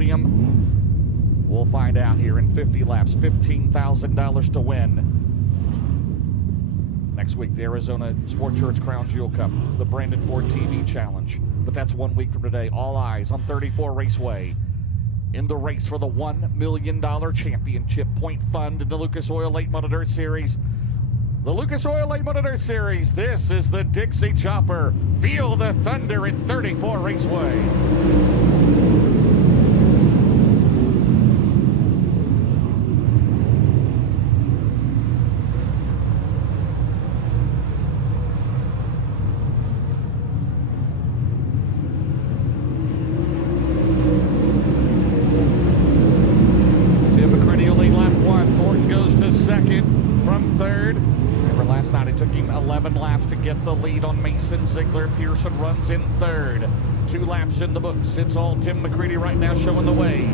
podium? We'll find out here in 50 laps. $15,000 to win. Next week, the Arizona Sports Insurance Crown Jewel Cup, the Brandon Ford TV Challenge. But that's 1 week from today. All eyes on 34 Raceway in the race for the $1 million championship point fund in the Lucas Oil Late Model Dirt Series. The Lucas Oil Late Model Dirt Series. This is the Dixie Chopper. Feel the thunder at 34 Raceway. Last night it took him 11 laps to get the lead on Mason Ziegler. Pearson runs in third. 2 laps in the books. It's all Tim McCready right now showing the way.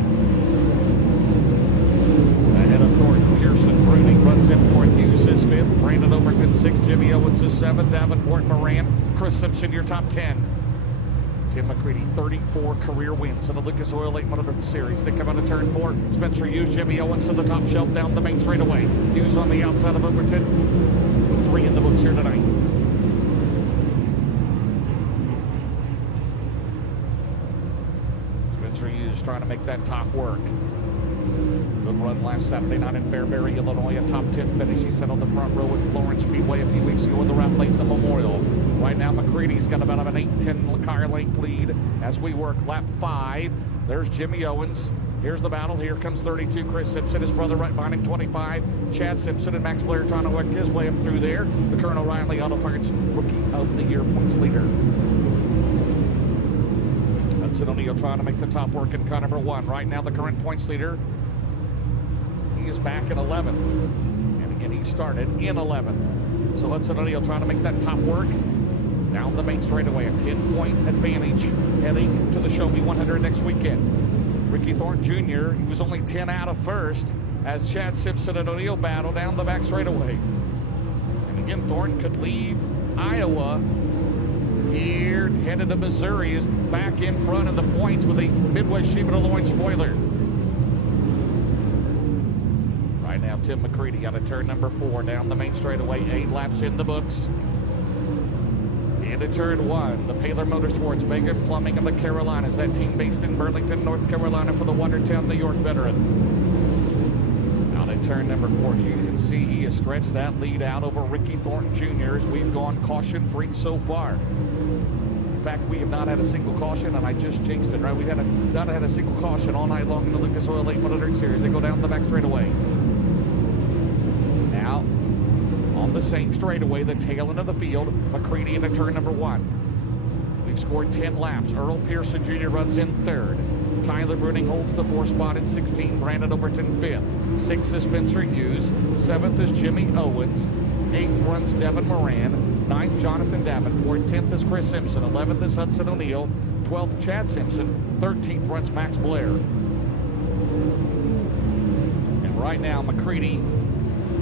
Ahead of Thornton, Pearson, Bruning runs in fourth. Hughes is fifth. Brandon Overton sixth. Jimmy Owens is seventh. Davenport, Moran, Chris Simpson, your top 10. Tim McCready, 34 career wins in the Lucas Oil Late Model Dirt Series. They come out of turn 4. Spencer Hughes, Jimmy Owens to the top shelf down the main straightaway. Hughes on the outside of Overton with 3 in the books here tonight. Spencer Hughes trying to make that top work. Good run last Saturday night in Fairbury, Illinois. A top 10 finish. He set on the front row at Florence Speedway a few weeks ago in the Ralph Latham Memorial. Right now, McCready's got about an 8-10 car length lead as we work lap 5. There's Jimmy Owens. Here's the battle. Here comes 32. Chris Simpson, his brother right behind him, 25. Chad Simpson and Max Blair trying to work his way up through there. The Colonel Riley Auto Parts Rookie of the Year points leader. Hudson O'Neal trying to make the top work in car number 1. Right now, the current points leader. He is back in 11th. And again, he started in 11th. So Hudson O'Neal trying to make that top work. Down the main straightaway, a 10-point advantage heading to the Show Me 100 next weekend. Ricky Thornton Jr., he was only 10 out of first as Chad Simpson and O'Neal battle down the back straightaway. And again, Thornton could leave Iowa here, headed to Missouri, is back in front of the points with a Midwest Sheba Loin spoiler. Right now, Tim McCready out of turn number 4 down the main straightaway, 8 laps in the books. Into turn 1, the Paler Motorsports, Megan Plumbing of the Carolinas. That team based in Burlington, North Carolina for the Watertown, New York veteran. Out at turn number 4, as you can see, he has stretched that lead out over Ricky Thornton Jr. as we've gone caution-free so far. In fact, we have not had a single caution, and I just jinxed it, right? We have not had a single caution all night long in the Lucas Oil Late Model Dirt Series. They go down the back straightaway. Now, on the same straightaway, the tail end of the field, McCready into turn number 1. We've scored 10 laps. Earl Pearson Jr. runs in 3rd. Tyler Bruning holds the 4th spot at 16. Brandon Overton 5th. 6th is Spencer Hughes. 7th is Jimmy Owens. 8th runs Devin Moran. 9th, Jonathan Davenport. 10th is Chris Simpson. 11th is Hudson O'Neal. 12th, Chad Simpson. 13th runs Max Blair. And right now, McCready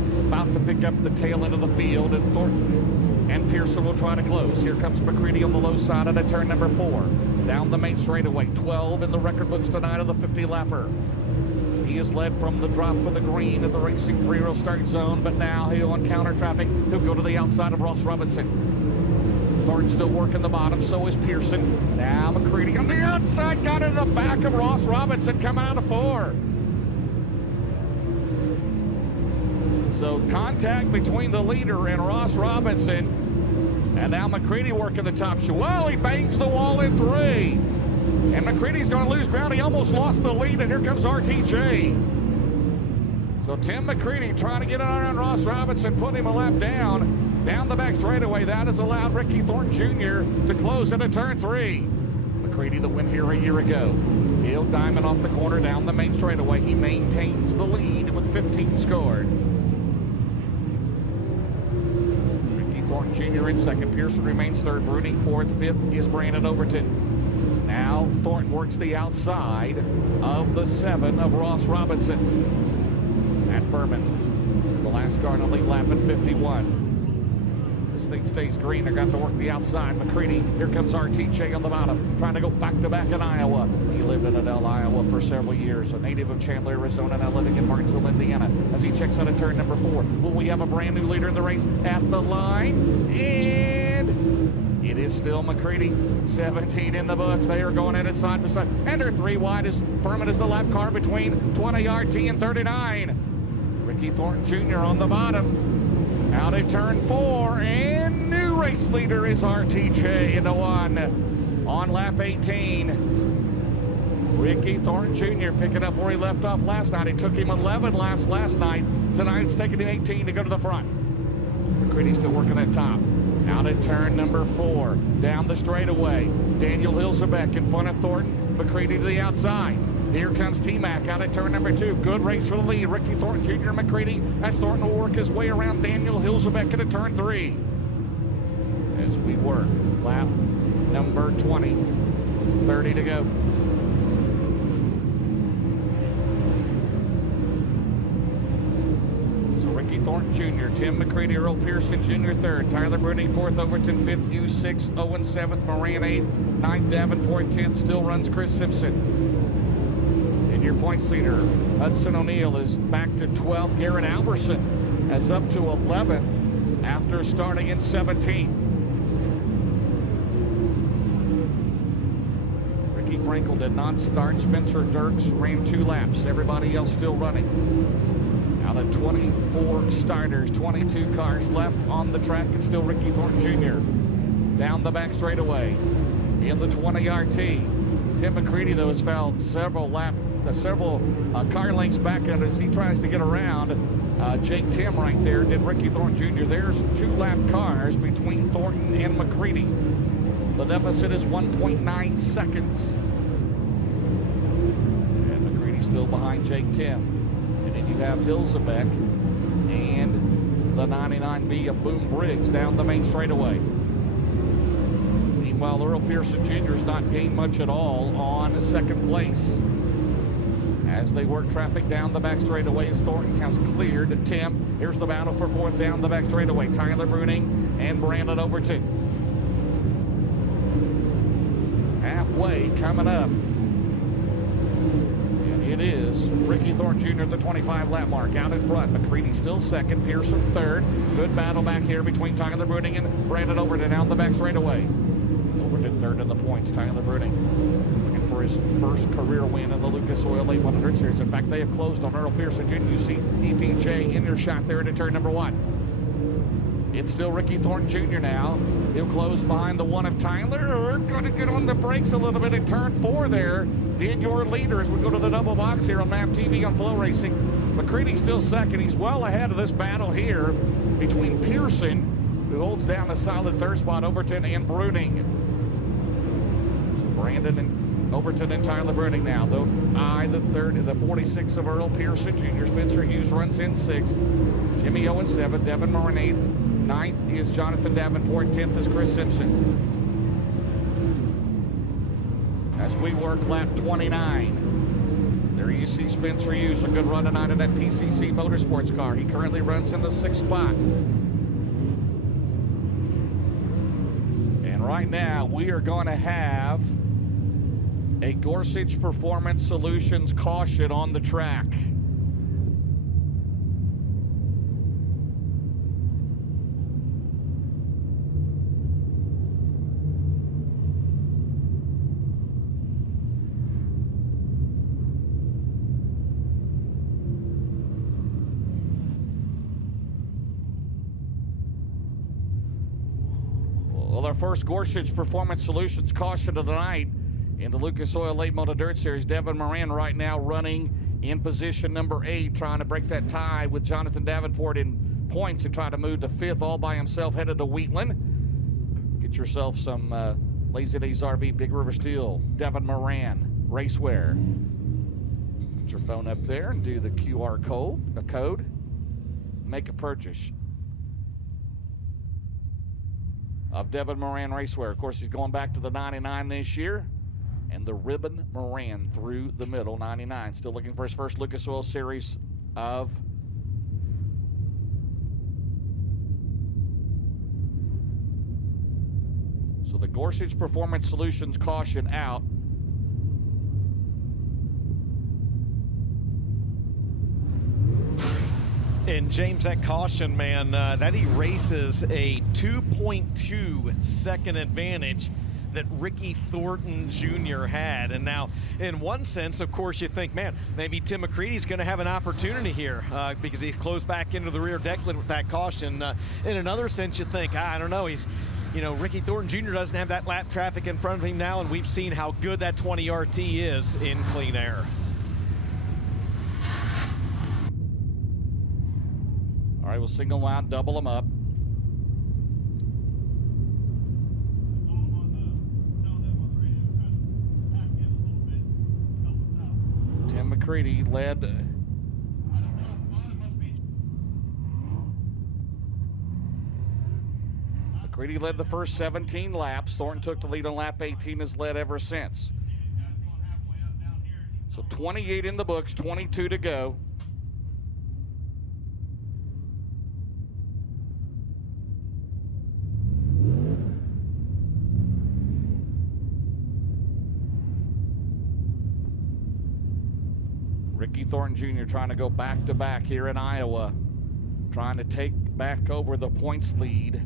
is about to pick up the tail end of the field, and Thornton and Pearson will try to close. Here comes McCready on the low side at turn number 4. Down the main straightaway, 12 in the record books tonight of the 50-lapper. He is led from the drop of the green at the racing free-roll start zone, but now he'll encounter traffic. He'll go to the outside of Ross Robinson. Thornton still working the bottom, so is Pearson. Now McCready on the outside, got into the back of Ross Robinson, coming out of 4. So contact between the leader and Ross Robinson. And now McCready working the top shoe. Well, he bangs the wall in 3. And McCready's going to lose ground. He almost lost the lead, and here comes RTJ. So Tim McCready trying to get on Ross Robinson, put him a lap down the back straightaway. That has allowed Ricky Thornton Jr. to close into turn 3. McCready the win here a year ago. He'll diamond off the corner down the main straightaway. He maintains the lead with 15 scored. Thornton Jr. in 2nd. Pearson remains 3rd. Bruning 4th. 5th is Brandon Overton. Now Thornton works the outside of the 7 of Ross Robinson. Matt Furman, the last car on the lead lap at 51. This thing stays green. They're got to work the outside. McCready, here comes RTJ on the bottom, trying to go back-to-back in Iowa. He lived in Adel, Iowa for several years, a native of Chandler, Arizona, now living in Martinsville, Indiana. As he checks out of turn number 4, will we have a brand new leader in the race at the line? And it is still McCready, 17 in the books. They are going in side by side. And they're 3 wide as firm as the lap car between 20RT and 39. Ricky Thornton Jr. on the bottom. Out at turn 4, and new race leader is RTJ into 1 on lap 18. Ricky Thornton Jr. picking up where he left off last night. It took him 11 laps last night. Tonight it's taking him 18 to go to the front. McCready's still working that top. Out at turn number 4, down the straightaway. Daniel Hilzebeck in front of Thornton. McCready to the outside. Here comes T-Mac out at turn number 2. Good race for the lead. Ricky Thornton Jr. McCready as Thornton will work his way around Daniel Hilzebeck into turn 3. As we work lap number 20. 30 to go. So Ricky Thornton Jr., Tim McCready, Earl Pearson Jr. 3rd, Tyler Bruning 4th, Overton 5th, Hughes 6th, Owen 7th, Moran 8th, 9th, Davenport 10th, still runs Chris Simpson. Your points leader, Hudson O'Neill, is back to 12th. Garrett Alberson is up to 11th after starting in 17th. Ricky Frankel did not start. Spencer Dirks ran 2 laps. Everybody else still running. Out of 24 starters, 22 cars left on the track. It's still Ricky Thornton Jr. Down the back straightaway in the 20RT. Tim McCready, though, has fouled several car lengths back out as he tries to get around Jake Tim right there. Did Ricky Thornton Jr. There's 2 lap cars between Thornton and McCready. The deficit is 1.9 seconds. And McCready still behind Jake Tim. And then you have Hilzebeck and the 99B of Boom Briggs down the main straightaway. Meanwhile, Earl Pearson Jr. has not gained much at all on 2nd place. As they work traffic down the back straightaway, Thornton has cleared Tim. Here's the battle for 4th down the back straightaway. Tyler Bruning and Brandon Overton. Halfway coming up. And it is Ricky Thornton Jr. at the 25 lap mark out in front. McCready still 2nd, Pearson 3rd. Good battle back here between Tyler Bruning and Brandon Overton down the back straightaway. Overton 3rd in the points. Tyler Bruning for his first career win in the Lucas Oil Late 100 Series. In fact, they have closed on Earl Pearson Jr. You see EPJ in your shot there into turn number 1. It's still Ricky Thornton Jr. now. He'll close behind the 1 of Tyler. We're going to get on the brakes a little bit at turn 4 there. Did your leader as we go to the double box here on MAP TV on Flow Racing. McCready still 2nd. He's well ahead of this battle here between Pearson, who holds down a solid 3rd spot, Overton and Bruning. So Brandon and Overton and Tyler Bruning now. The 46 of Earl Pearson Jr. Spencer Hughes runs in 6th. Jimmy Owen 7th. Devin Moran 8th. 9th is Jonathan Davenport. 10th is Chris Simpson. As we work lap 29. There you see Spencer Hughes. A good run tonight in that PCC Motorsports car. He currently runs in the 6th spot. And right now we are going to have a Gorsuch Performance Solutions caution on the track. Well, our first Gorsuch Performance Solutions caution of the night in the Lucas Oil Late Model Dirt Series. Devin Moran right now running in position number 8, trying to break that tie with Jonathan Davenport in points and try to move to 5th all by himself, headed to Wheatland. Get yourself some Lazy Days RV Big River Steel. Devin Moran, Raceway. Put your phone up there and do the QR code, make a purchase of Devin Moran Raceway. Of course, he's going back to the 99 this year. And the ribbon Moran through the middle, 99. Still looking for his first Lucas Oil Series of So the Gorsuch Performance Solutions caution out. And James, that caution, man, that erases a 2.2 second advantage that Ricky Thornton Jr. had. And now, in one sense, of course, you think, man, maybe Tim McCready's going to have an opportunity here because he's closed back into the rear deck with that caution. In another sense, you think, I don't know, Ricky Thornton Jr. doesn't have that lap traffic in front of him now, and we've seen how good that 20 RT is in clean air. All right, we'll single them out, double them up. Tim McCready led. McCready led the first 17 laps. Thornton took the lead on lap 18, has led ever since. So 28 in the books, 22 to go. Ricky Thornton Jr. trying to go back-to-back here in Iowa, trying to take back over the points lead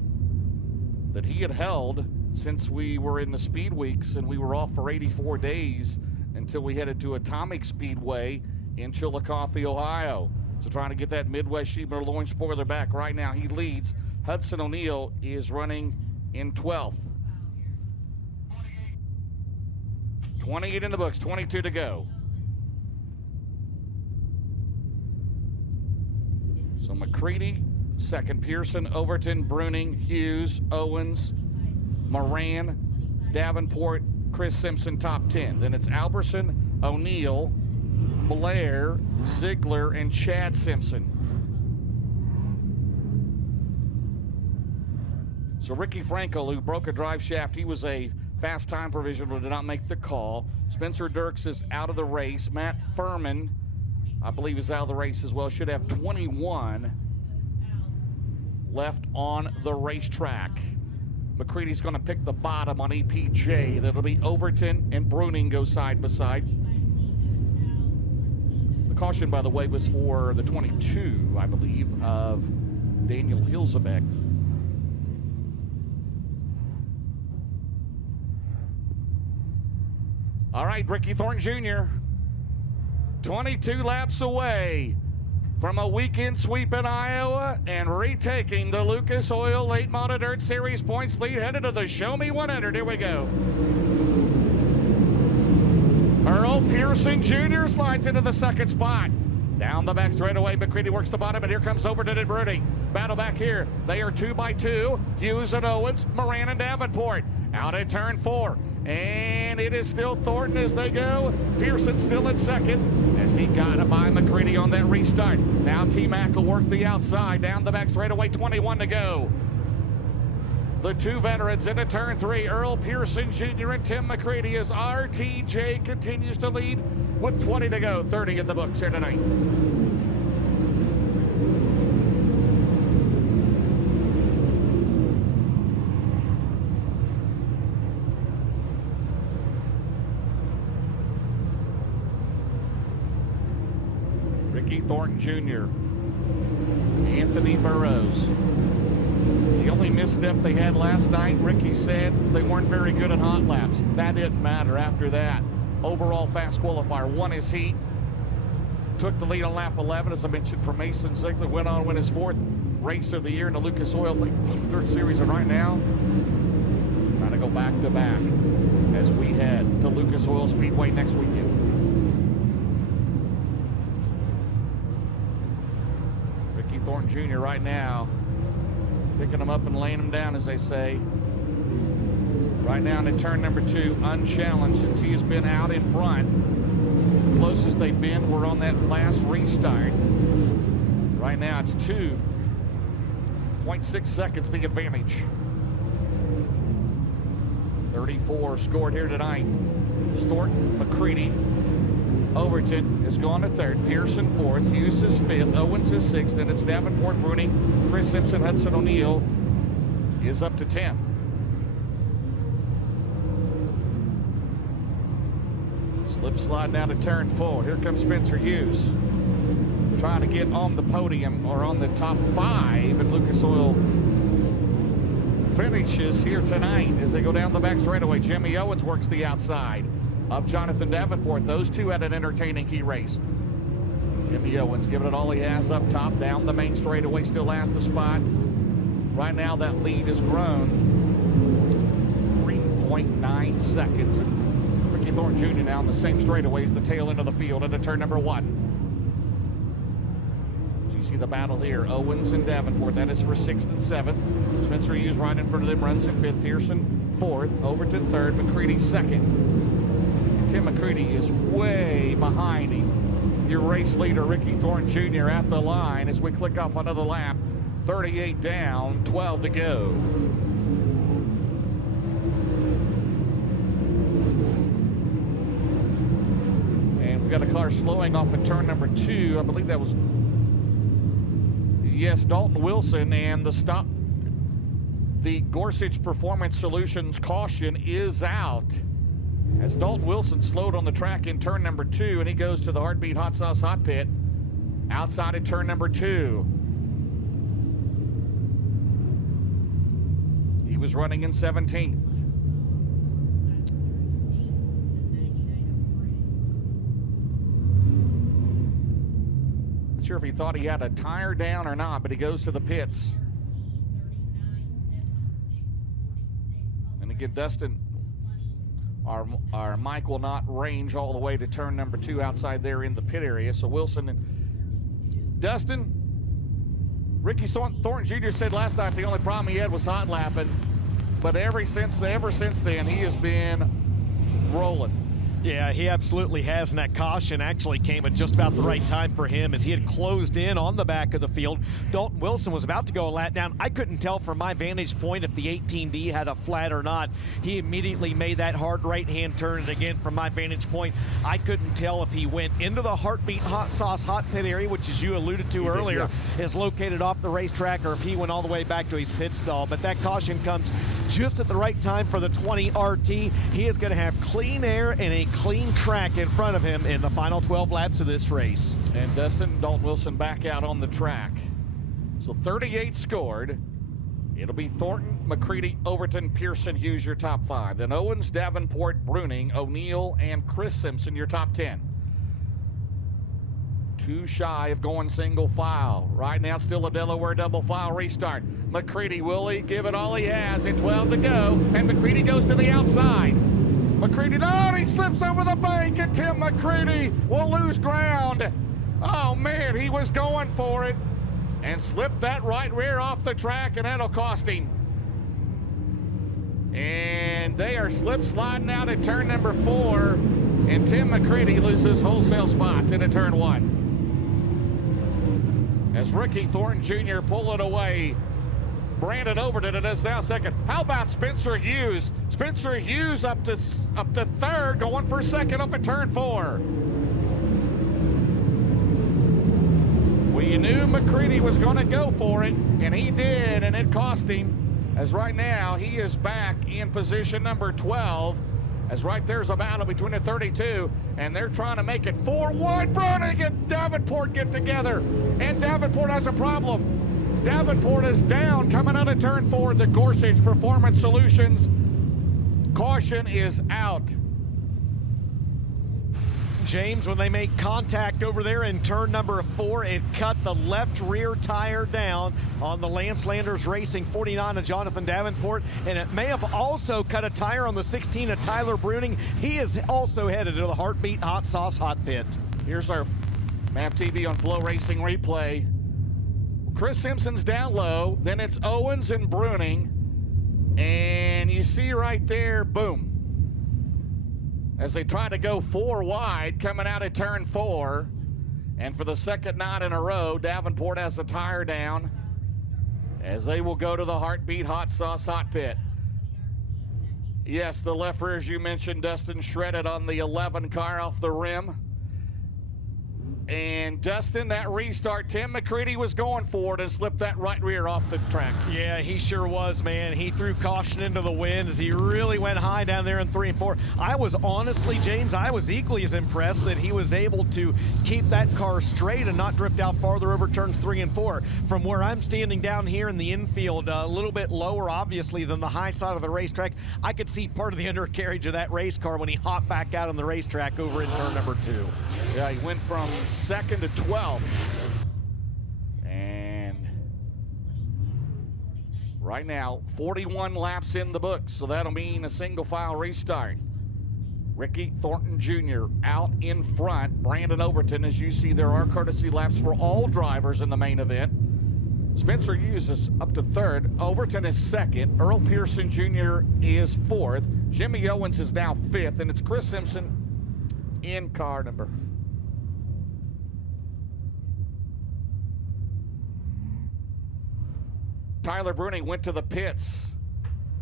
that he had held since we were in the speed weeks and we were off for 84 days until we headed to Atomic Speedway in Chillicothe, Ohio. So trying to get that Midwest Sheep Loin spoiler back. Right now he leads. Hudson O'Neal is running in 12th. 28 in the books, 22 to go. So McCready, second. Pearson, Overton, Bruning, Hughes, Owens, Moran, Davenport, Chris Simpson, top 10. Then it's Alberson, O'Neal, Blair, Ziegler, and Chad Simpson. So Ricky Frankel, who broke a drive shaft, he was a fast time provisional, did not make the call. Spencer Dirks is out of the race. Matt Furman, I believe, is out of the race as well. Should have 21 left on the racetrack. McCready's going to pick the bottom on EPJ. That'll be Overton and Bruning go side by side. The caution, by the way, was for the 22, I believe, of Daniel Hilzebeck. All right, Ricky Thornton Jr., 22 laps away from a weekend sweep in Iowa and retaking the Lucas Oil Late Model Dirt Series points lead, headed to the Show Me 100. Here we go. Earl Pearson Jr. slides into the second spot. Down the back straightaway, McCready works the bottom, and here comes Overton and Bruning. Battle back here. They are 2 by 2. Hughes and Owens, Moran and Davenport. Out at turn 4. And it is still Thornton as they go. Pearson still in second as he got it by McCready on that restart. Now T-Mac will work the outside. Down the back straightaway, 21 to go. The two veterans into turn 3, Earl Pearson Jr. and Tim McCready, as RTJ continues to lead with 20 to go. 30 in the books here tonight. Ricky Thornton Jr., Anthony Burrows. The only misstep they had last night, Ricky said they weren't very good at hot laps. That didn't matter after that. Overall fast qualifier, won his heat, took the lead on lap 11, as I mentioned, for Mason Ziegler, went on to win his 4th race of the year in the Lucas Oil Dirt Series, and right now, trying to go back to back as we head to Lucas Oil Speedway next weekend. Ricky Thornton Jr. right now, picking them up and laying them down, as they say. Right now in turn number 2, unchallenged since he has been out in front. The closest they've been were on that last restart. Right now it's 2.6 seconds the advantage. 34 scored here tonight. Thornton, McCready, Overton has gone to 3rd, Pearson 4th, Hughes is 5th, Owens is 6th, and it's Davenport, Bruning, Chris Simpson, Hudson O'Neal is up to 10th. Slip slide now to turn 4. Here comes Spencer Hughes, trying to get on the podium or on the top 5, and Lucas Oil finishes here tonight as they go down the back straightaway. Jimmy Owens works the outside of Jonathan Davenport. Those two had an entertaining key race. Jimmy Owens giving it all he has up top, down the main straightaway, still has the spot. Right now that lead has grown 3.9 seconds. And Ricky Thornton Jr. now in the same straightaway as the tail end of the field into turn number 1. So you see the battle here, Owens and Davenport. That is for 6th and 7th. Spencer Hughes right in front of them, runs in 5th. Pearson 4th, Overton 3rd, McCready 2nd. And Tim McCready is way behind him. Your race leader, Ricky Thornton Jr. at the line as we click off another lap. 38 down, 12 to go. And we got a car slowing off at turn number 2. I believe that was, yes, Dalton Wilson, and the stop. The Gorsuch Performance Solutions caution is out as Dalton Wilson slowed on the track in turn number 2, and he goes to the Heartbeat Hot Sauce Hot Pit outside of turn number 2. He was running in 17th. Not sure if he thought he had a tire down or not, but he goes to the pits. And again, Dustin, our mic will not range all the way to turn number 2 outside there in the pit area. So Wilson and Dustin, Ricky Thornton Jr. said last night the only problem he had was hot lapping, but ever since then he has been rolling. Yeah, he absolutely has, and that caution actually came at just about the right time for him as he had closed in on the back of the field. Dalton Wilson was about to go a lap down. I couldn't tell from my vantage point if the 18D had a flat or not. He immediately made that hard right-hand turn, and again, from my vantage point, I couldn't tell if he went into the Heartbeat Hot Sauce Hot Pit area, which, as you alluded to earlier, is located off the racetrack, or if he went all the way back to his pit stall. But that caution comes just at the right time for the 20 RT. He is going to have clean air and a clean track in front of him in the final 12 laps of this race. And Dustin, Dalton Wilson back out on the track. So 38 scored. It'll be Thornton, McCready, Overton, Pearson, Hughes, your top 5. Then Owens, Davenport, Bruning, O'Neill, and Chris Simpson, your top 10. Too shy of going single file. Right now, still a Delaware double file restart. McCready, will he give it all he has in 12 to go? And McCready goes to the outside. McCready, no, he slips over the bank, and Tim McCready will lose ground. Oh, man, he was going for it and slipped that right rear off the track, and that'll cost him. And they are slip sliding out at turn number 4, and Tim McCready loses wholesale spots into turn 1. As Ricky Thornton Jr. pull it away, Brandon Overton is now second. How about Spencer Hughes? Spencer Hughes up to 3rd, going for 2nd up at turn 4. We knew McCready was going to go for it, and he did, and it cost him. As right now, he is back in position number 12. As right there's a battle between the 32, and they're trying to make it 4 wide. Bruning and Davenport get together, and Davenport has a problem. Davenport is down coming out of turn 4. The Gorsuch Performance Solutions caution is out. James, when they make contact over there in turn number 4, it cut the left rear tire down on the Lance Landers Racing 49 of Jonathan Davenport, and it may have also cut a tire on the 16 of Tyler Bruning. He is also headed to the Heartbeat Hot Sauce Hot Pit. Here's our MAP TV on Flow Racing replay. Chris Simpson's down low, then it's Owens and Bruning, and you see right there, boom. As they try to go 4 wide coming out of turn 4, and for the second night in a row, Davenport has a tire down as they will go to the Heartbeat Hot Sauce Hot Pit. Yes, the left rear, as you mentioned, Dustin, shredded on the 11 car off the rim. And Dustin, that restart, Tim McCready was going for it and slipped that right rear off the track. Yeah, he sure was, man. He threw caution into the wind as he really went high down there in 3 and 4. I was honestly, James, I was equally as impressed that he was able to keep that car straight and not drift out farther over turns 3 and 4. From where I'm standing down here in the infield, a little bit lower, obviously, than the high side of the racetrack, I could see part of the undercarriage of that race car when he hopped back out on the racetrack over in turn number 2. Yeah, he went from 2nd to 12th. And right now, 41 laps in the books, so that'll mean a single file restart. Ricky Thornton Jr. out in front. Brandon Overton, as you see, there are courtesy laps for all drivers in the main event. Spencer Hughes is up to 3rd. Overton is 2nd. Earl Pearson Jr. is 4th. Jimmy Owens is now 5th, and it's Chris Simpson in car number. Tyler Bruning went to the pits.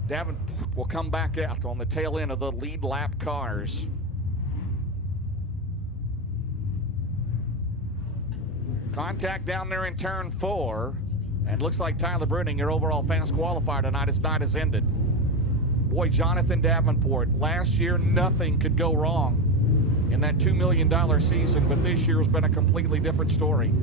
Davenport will come back out on the tail end of the lead lap cars. Contact down there in turn 4. And looks like Tyler Bruning, your overall fast qualifier tonight, his night has ended. Boy, Jonathan Davenport, last year nothing could go wrong in that $2 million season, but this year has been a completely different story.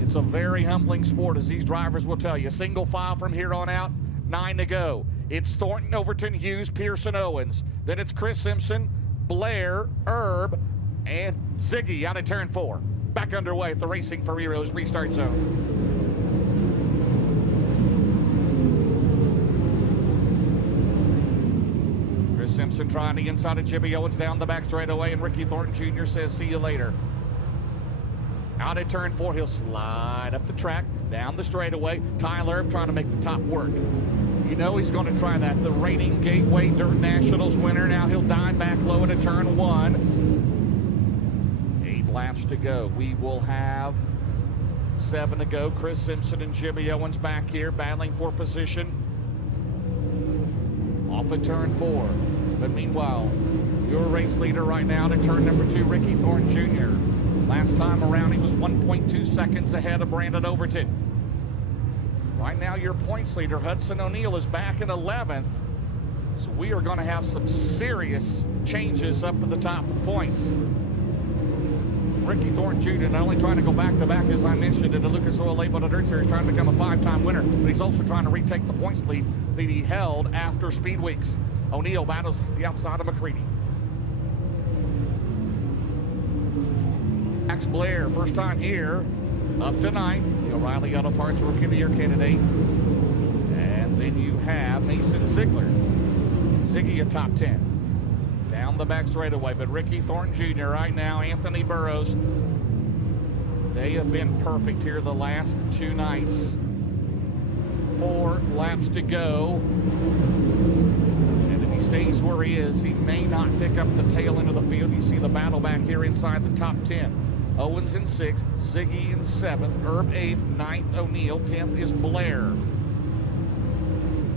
It's a very humbling sport, as these drivers will tell you. Single file from here on out, 9 to go. It's Thornton, Overton, Hughes, Pearson, Owens. Then it's Chris Simpson, Blair, Erb, and Ziggy out of turn 4. Back underway at the Racing for Heroes restart zone. Chris Simpson trying the inside of Jimmy Owens down the back straightaway, and Ricky Thornton Jr. says, see you later. Out at turn 4, he'll slide up the track, down the straightaway. Tyler trying to make the top work. You know he's going to try that. The reigning Gateway Dirt Nationals winner. Now he'll dive back low into turn 1. 8 laps to go. We will have 7 to go. Chris Simpson and Jimmy Owens back here battling for position. Off of turn 4. But meanwhile, your race leader right now to turn number 2, Ricky Thornton Jr. Last time around, he was 1.2 seconds ahead of Brandon Overton. Right now, your points leader, Hudson O'Neal, is back in 11th. So we are going to have some serious changes up to the top of the points. Ricky Thornton Jr. not only trying to go back-to-back, as I mentioned, in the Lucas Oil Late Model Dirt Series, trying to become a 5-time winner, but he's also trying to retake the points lead that he held after Speed Weeks. O'Neal battles the outside of McCready. Max Blair, first time here, up to 9th. The O'Reilly Auto Parts Rookie of the Year candidate. And then you have Mason Ziegler. Ziggy a top 10. Down the back straightaway, but Ricky Thornton Jr. right now, Anthony Burrows. They have been perfect here the last 2 nights. 4 laps to go. And if he stays where he is, he may not pick up the tail end of the field. You see the battle back here inside the top 10. Owens in 6th, Ziggy in 7th, Herb 8th, 9th O'Neal, 10th is Blair.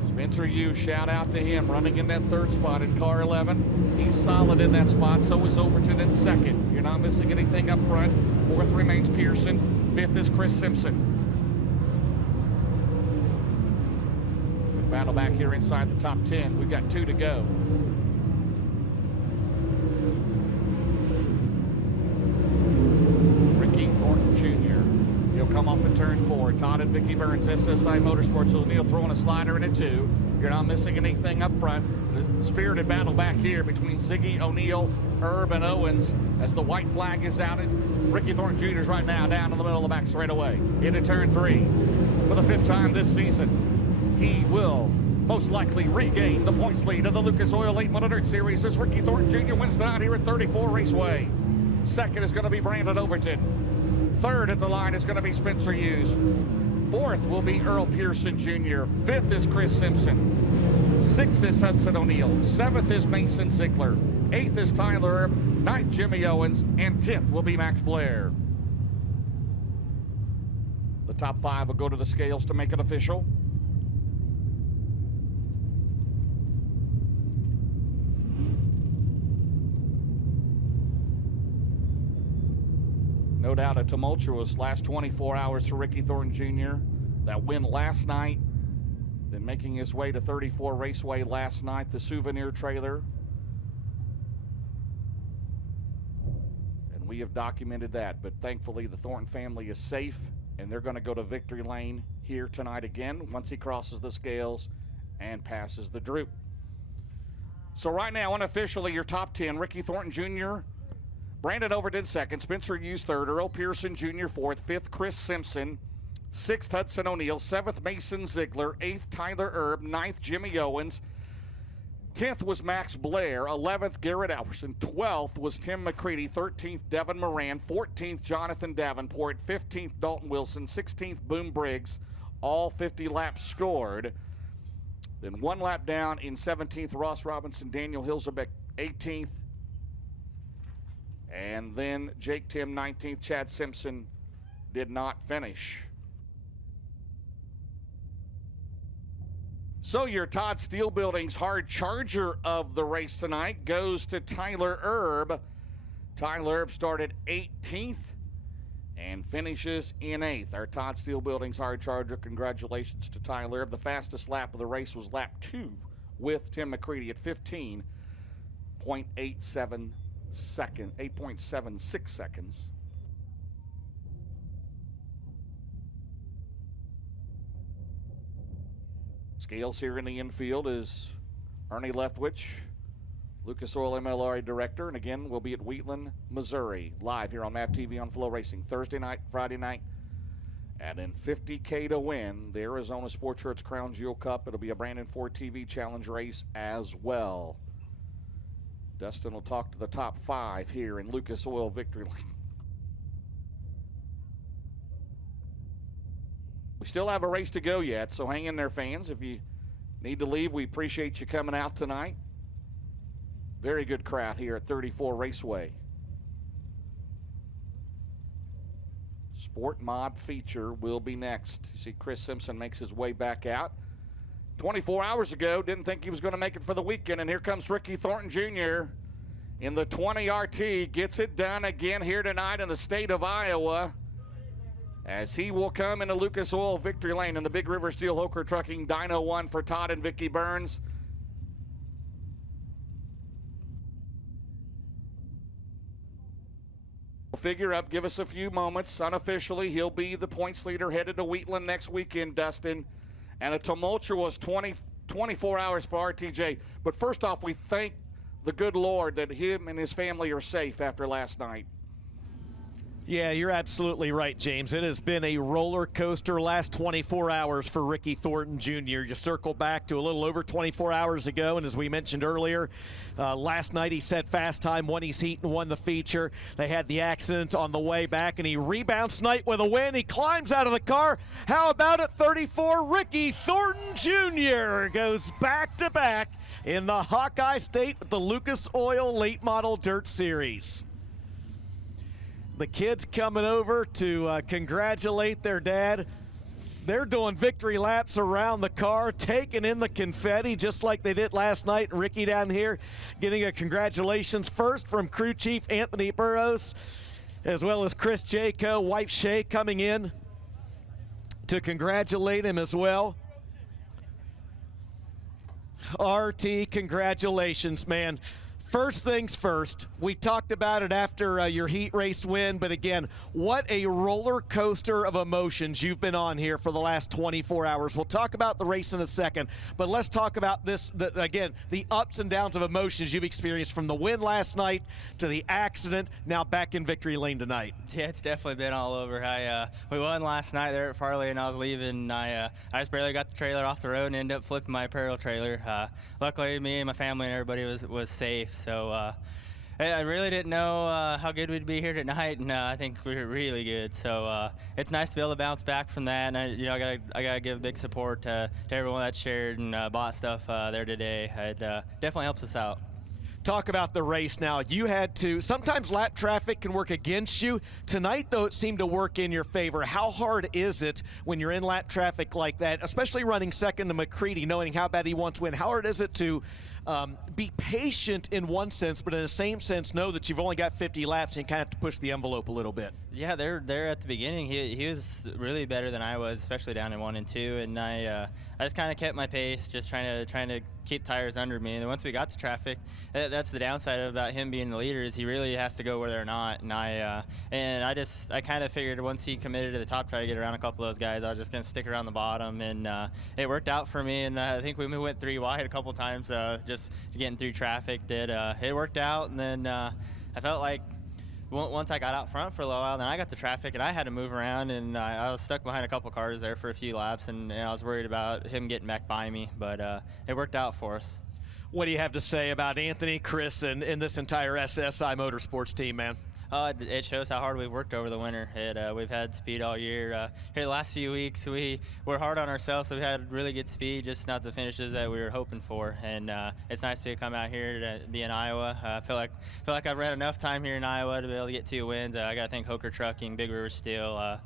Spencer Hughes, shout out to him, running in that 3rd spot in car 11. He's solid in that spot, so is Overton in 2nd. You're not missing anything up front. 4th remains Pearson, 5th is Chris Simpson. Good battle back here inside the top 10. We've got 2 to go. Jr. He'll come off at turn 4. Todd and Vicky Burns, SSI Motorsports. O'Neal throwing a slider in a 2. You're not missing anything up front. The spirited battle back here between Ziggy, O'Neal, Herb, and Owens as the white flag is outed. Ricky Thornton Jr. is right now down in the middle of the back straightaway. Into turn 3. For the 5th time this season, he will most likely regain the points lead of the Lucas Oil Late Model Dirt Series as Ricky Thornton Jr. wins tonight here at 34 Raceway. 2nd is going to be Brandon Overton. 3rd at the line is going to be Spencer Hughes. 4th will be Earl Pearson Jr. 5th is Chris Simpson. 6th is Hudson O'Neal. 7th is Mason Ziegler. 8th is Tyler Erb. 9th Jimmy Owens. And 10th will be Max Blair. The top 5 will go to the scales to make it official. No doubt a tumultuous last 24 hours for Ricky Thornton Jr. That win last night, then making his way to 34 Raceway last night, the souvenir trailer. And we have documented that, but thankfully the Thornton family is safe, and they're going to go to victory lane here tonight again once he crosses the scales and passes the droop. So right now, unofficially, your top 10, Ricky Thornton Jr., Brandon Overton second, Spencer Hughes third, Earl Pearson Jr. fourth, fifth Chris Simpson, sixth Hudson O'Neill, seventh Mason Ziegler, eighth Tyler Erb, ninth Jimmy Owens, 10th was Max Blair, 11th Garrett Alverson, 12th was Tim McCready, 13th Devin Moran, 14th Jonathan Davenport, 15th Dalton Wilson, 16th Boom Briggs, all 50 laps scored. Then one lap down in 17th Ross Robinson, Daniel Hilzebeck 18th, and then Jake Tim 19th, Chad Simpson did not finish. So your Todd Steel Building's hard charger of the race tonight goes to Tyler Erb. Tyler Erb started 18th and finishes in 8th. Our Todd Steel Building's hard charger, congratulations to Tyler Erb. The fastest lap of the race was lap 2 with Tim McCready at 8.76 seconds. Scales here in the infield is Ernie Leftwich, Lucas Oil MLRA Director, and again, we'll be at Wheatland, Missouri, live here on MAV TV on Flow Racing, Thursday night, Friday night, and then $50K to win the Arizona Sports Shirts Crown Jewel Cup. It'll be a Brandon Ford TV Challenge race as well. Dustin will talk to the top 5 here in Lucas Oil Victory Lane. We still have a race to go yet, so hang in there, fans. If you need to leave, we appreciate you coming out tonight. Very good crowd here at 34 Raceway. Sport Mod feature will be next. You see Chris Simpson makes his way back out. 24 hours ago, didn't think he was going to make it for the weekend, and here comes Ricky Thornton Jr. in the 20 RT. Gets it done again here tonight in the state of Iowa, as he will come into Lucas Oil Victory Lane in the Big River Steel Hoker Trucking Dyno 1 for Todd and Vicky Burns. Figure up, give us a few moments. Unofficially, he'll be the points leader headed to Wheatland next weekend, Dustin. And a tumultuous 24 hours for RTJ. But first off, we thank the good Lord that him and his family are safe after last night. Yeah, you're absolutely right, James. It has been a roller coaster last 24 hours for Ricky Thornton Jr. You circle back to a little over 24 hours ago, and as we mentioned earlier, last night he set fast time, won his heat, and won the feature. They had the accident on the way back, and he rebounds tonight with a win. He climbs out of the car. How about at 34? Ricky Thornton Jr. goes back-to-back in the Hawkeye State with the Lucas Oil Late Model Dirt Series. The kids coming over to congratulate their dad. They're doing victory laps around the car, taking in the confetti just like they did last night. Ricky down here getting a congratulations first from crew chief Anthony Burrows, as well as Chris Jaco, wife Shay coming in to congratulate him as well. RT, congratulations, man. First things first, we talked about it after your heat race win, but again, what a roller coaster of emotions you've been on here for the last 24 hours. We'll talk about the race in a second, but let's talk about this, again, the ups and downs of emotions you've experienced from the win last night to the accident, now back in victory lane tonight. Yeah, it's definitely been all over. We won last night there at Farley, and I was leaving. I just barely got the trailer off the road and ended up flipping my apparel trailer. Luckily, me and my family and everybody was safe. So I really didn't know how good we'd be here tonight, and I think we were really good. So it's nice to be able to bounce back from that. And I gotta give big support to everyone that shared and bought stuff there today. It definitely helps us out. Talk about the race now. You had to, sometimes lap traffic can work against you. Tonight, though, it seemed to work in your favor. How hard is it when you're in lap traffic like that, especially running second to McCready, knowing how bad he wants to win? How hard is it to be patient in one sense, but in the same sense, know that you've only got 50 laps and you kind of have to push the envelope a little bit. Yeah, they're at the beginning. He was really better than I was, especially down in 1 and 2, and I just kind of kept my pace, just trying to keep tires under me. And once we got to traffic, that's the downside about him being the leader, is he really has to go where they're not. And I kind of figured once he committed to the top, try to get around a couple of those guys, I was just gonna stick around the bottom, and it worked out for me. And I think we went 3 wide a couple times just getting through traffic. It worked out, and then I felt like once I got out front for a little while, then I got the traffic and I had to move around, and I was stuck behind a couple cars there for a few laps, and I was worried about him getting back by me, but it worked out for us. What do you have to say about Anthony, Chris, and this entire SSI Motorsports team, man? It shows how hard we've worked over the winter. We've had speed all year. Here the last few weeks, we're hard on ourselves. So we've had really good speed, just not the finishes that we were hoping for. And it's nice to come out here to be in Iowa. I feel like I've ran enough time here in Iowa to be able to get 2 wins. I got to thank Hoker Trucking, Big River Steel,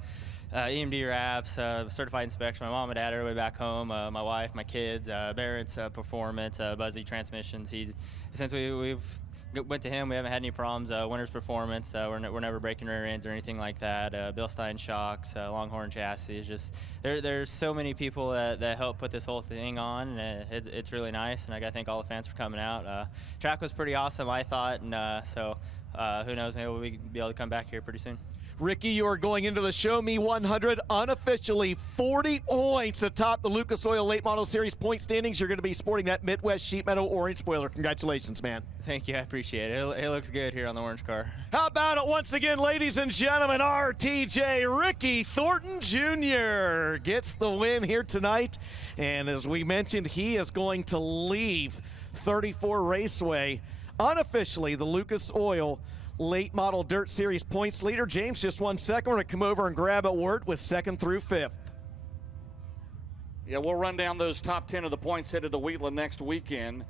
EMD Wraps, Certified Inspection. My mom and dad are way back home. My wife, my kids, Barrett's Performance, Buzzy Transmissions. Since we've went to him, we haven't had any problems. Winter's Performance, we're never breaking rear ends or anything like that. Bill Stein Shocks, Longhorn Chassis. It's just there's so many people that help put this whole thing on, and it's really nice. And I got to thank all the fans for coming out. Track was pretty awesome, I thought, and so who knows, maybe we'll be able to come back here pretty soon. Ricky, you are going into the Show Me 100 unofficially 40 points atop the Lucas Oil Late Model Series point standings. You're going to be sporting that Midwest Sheet Metal orange spoiler. Congratulations, man. Thank you. I appreciate it. It looks good here on the orange car. How about it once again, ladies and gentlemen, RTJ Ricky Thornton Jr. gets the win here tonight. And as we mentioned, he is going to leave 34 Raceway unofficially the Lucas Oil Late Model Dirt Series points leader. James, just 1 second. We're going to come over and grab a word with 2nd through 5th. Yeah, we'll run down those top 10 of the points headed to Wheatland next weekend.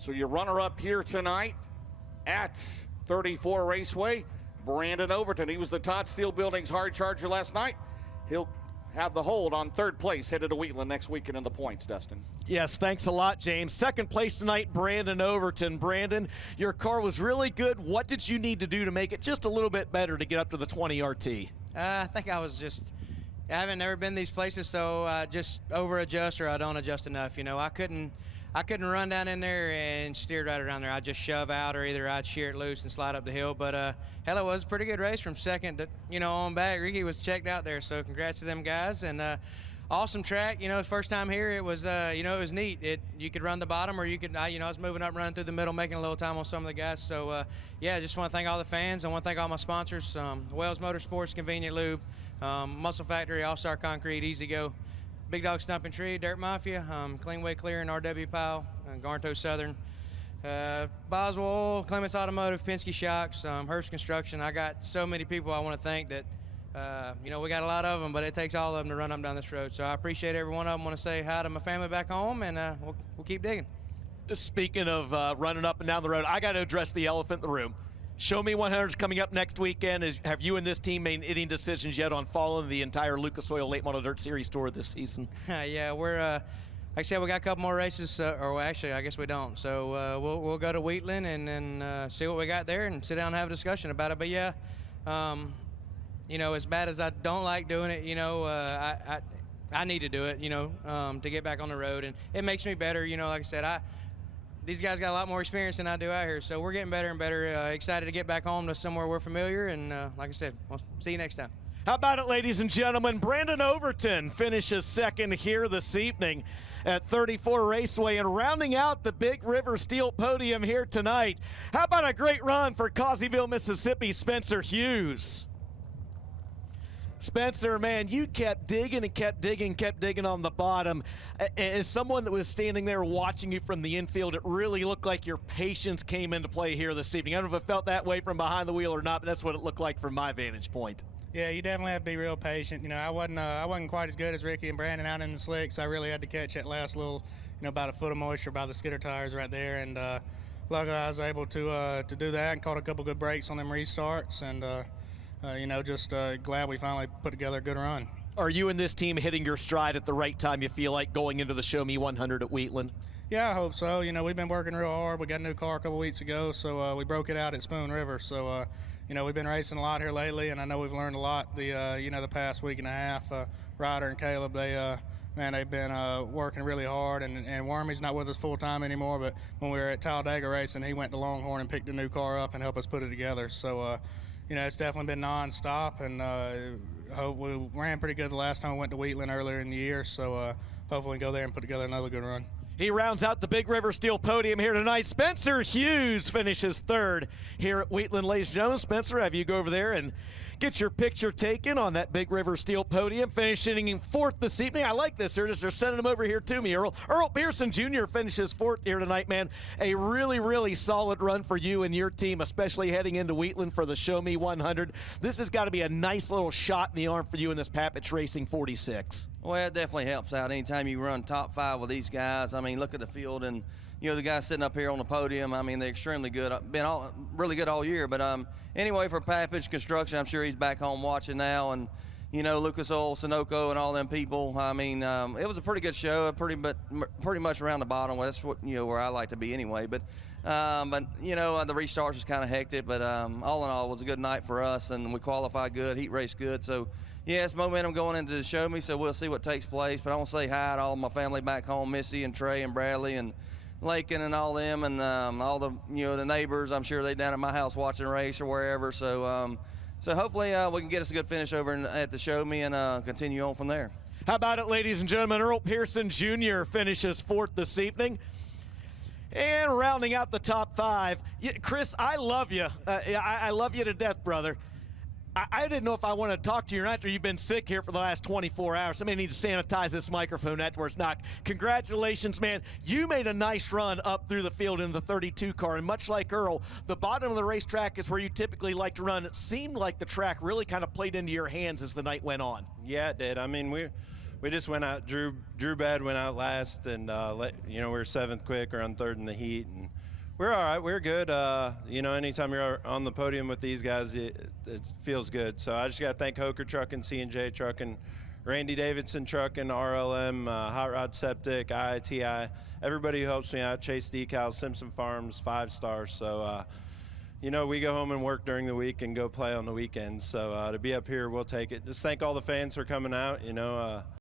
So your runner-up here tonight at 34 Raceway, Brandon Overton. He was the Todd Steel Building's hard charger last night. He'll have the hold on 3rd place headed to Wheatland next weekend in the points, Dustin. Yes, thanks a lot, James. 2nd place tonight, Brandon Overton. Brandon, your car was really good. What did you need to do to make it just a little bit better to get up to the 20 RT? I think I haven't never been these places, so just over adjust, or I don't adjust enough. You know, I couldn't run down in there and steer right around there. I'd just shove out, or either I'd shear it loose and slide up the hill. But hell, it was a pretty good race from 2nd to, on back. Ricky was checked out there, so congrats to them guys. And awesome track. First time here, it was it was neat. You could run the bottom, or you could I was moving up, running through the middle, making a little time on some of the guys. So yeah, just want to thank all the fans. I want to thank all my sponsors: Wells Motorsports, Convenient Lube, Muscle Factory, All Star Concrete, Easy Go, Big Dog Stumping Tree, Dirt Mafia, Cleanway Clearing, RW Powell, Garnto Southern, Boswell, Clements Automotive, Penske Shocks, Hearst Construction. I got so many people I want to thank that, we got a lot of them, but it takes all of them to run up and down this road. So I appreciate every one of them. I want to say hi to my family back home, and we'll keep digging. Speaking of running up and down the road, I got to address the elephant in the room. Show Me 100 is coming up next weekend. Have you and this team made any decisions yet on following the entire Lucas Oil Late Model Dirt Series tour this season? Yeah, we're like I said, we got a couple more races, or actually, I guess we don't. So we'll go to Wheatland and then see what we got there and sit down and have a discussion about it. But yeah, as bad as I don't like doing it, I need to do it, to get back on the road, and it makes me better. Like I said, these guys got a lot more experience than I do out here, so we're getting better and better. Excited to get back home to somewhere we're familiar, and like I said, we'll see you next time. How about it, ladies and gentlemen? Brandon Overton finishes 2nd here this evening at 34 Raceway, and rounding out the Big River Steel podium here tonight. How about a great run for Causeyville, Mississippi, Spencer Hughes? Spencer, man, you kept digging and kept digging on the bottom. As someone that was standing there watching you from the infield, it really looked like your patience came into play here this evening. I don't know if it felt that way from behind the wheel or not, but that's what it looked like from my vantage point. Yeah, you definitely have to be real patient. I wasn't quite as good as Ricky and Brandon out in the slicks. I really had to catch that last little, about a foot of moisture by the skidder tires right there, and luckily I was able to do that and caught a couple good breaks on them restarts, and just glad we finally put together a good run. Are you and this team hitting your stride at the right time, you feel like, going into the Show Me 100 at Wheatland? Yeah, I hope so. You know, we've been working real hard. We got a new car a couple weeks ago, so we broke it out at Spoon River. So, you know, we've been racing a lot here lately, and I know we've learned a lot the past week and a half. Ryder and Caleb, they've been working really hard, and Wormy's not with us full time anymore, but when we were at Talladega racing, he went to Longhorn and picked a new car up and helped us put it together. So, you know, it's definitely been non-stop, and we ran pretty good the last time we went to Wheatland earlier in the year, so hopefully we can go there and put together another good run. He rounds out the Big River Steel podium here tonight. Spencer Hughes finishes third here at Wheatland, ladies and gentlemen. Spencer, have you go over there and get your picture taken on that Big River Steel podium, finishing in fourth this evening. I like this. They're sending him over here to me, Earl. Earl Pearson Jr. finishes fourth here tonight, man. A really, really solid run for you and your team, especially heading into Wheatland for the Show Me 100. This has got to be a nice little shot in the arm for you in this Papich Racing 46. Well, it definitely helps out anytime you run top 5 with these guys. I mean, look at the field, and you know the guys sitting up here on the podium. I mean, they're extremely good. Been really good all year. But anyway, for Papich Construction, I'm sure he's back home watching now, and you know Lucas Oil, Sunoco, and all them people. I mean, it was a pretty good show. Pretty much around the bottom. Well, that's what where I like to be anyway. But you know the restarts was kind of hectic. But all in all, it was a good night for us, and we qualified good, heat race good. So. Yeah, it's momentum going into the Show Me, so we'll see what takes place. But I want to say hi to all my family back home, Missy and Trey and Bradley and Lakin and all them, and all the the neighbors. I'm sure they down at my house watching a race or wherever. So so hopefully we can get us a good finish over at the Show Me and continue on from there. How about it, ladies and gentlemen? Earl Pearson Jr. finishes fourth this evening. And rounding out the top 5, Chris, I love you. I love you to death, brother. I didn't know if I wanted to talk to you or not after you've been sick here for the last 24 hours. I may need to sanitize this microphone after it's knocked. Congratulations, man. You made a nice run up through the field in the 32 car, and much like Earl, the bottom of the racetrack is where you typically like to run. It seemed like the track really kind of played into your hands as the night went on. Yeah, it did. I mean, we just went out. Drew Bad went out last, and we were 7th quick or on 3rd in the heat, and we're all right. We're good. Anytime you're on the podium with these guys, it feels good. So I just got to thank Hoker Trucking, C&J Trucking, Randy Davidson Trucking, RLM, Hot Rod Septic, IITI, everybody who helps me out, Chase Decals, Simpson Farms, 5 stars. So, we go home and work during the week and go play on the weekends. So to be up here, we'll take it. Just thank all the fans for coming out.